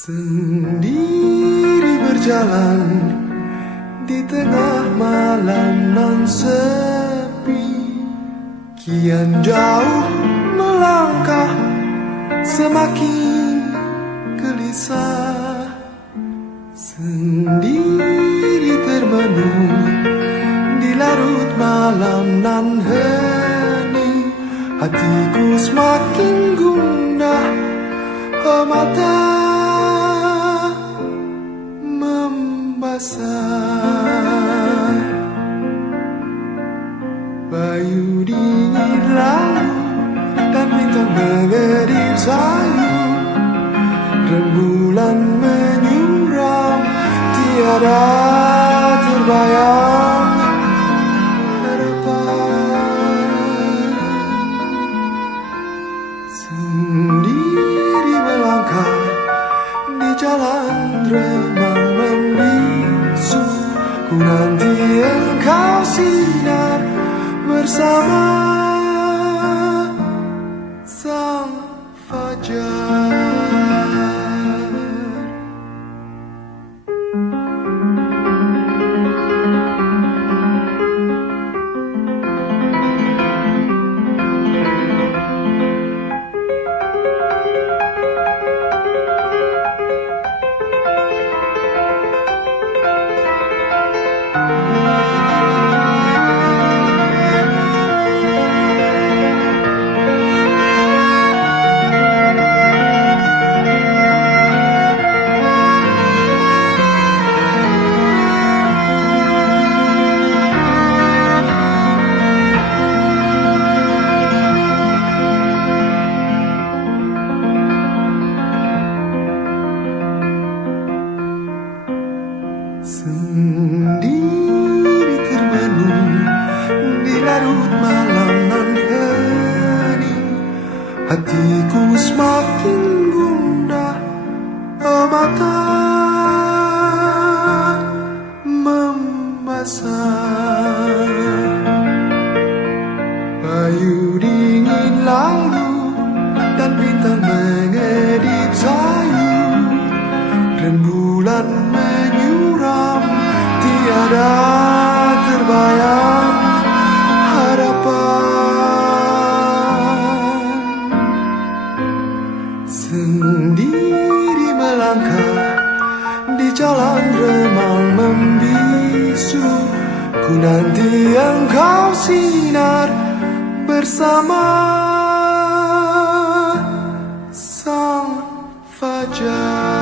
Sendiri berjalan di tengah malam nan sepi, kian jauh melangkah semakin gelisah. Sendiri termenung di larut malam nan hening, hatiku semakin gundah, oh mata membasah. Bayu dingin lalu dan bintang mengedip sayu, rembulan menyuram, tiada terbayang harapan. Sendiri melangkah di jalan remang membisu, ku nanti engkau sinar bersama sang fajar. Sendiri termenung di larut malam nan hening, hatiku semakin gundah, oh mata membasah. Bayu dingin lalu dan bintang mengedip sayu, rembulan menyuram, tiada terbayang harapan. Sendiri melangkah di jalan remang membisu, ku nanti engkau sinar bersama sang fajar.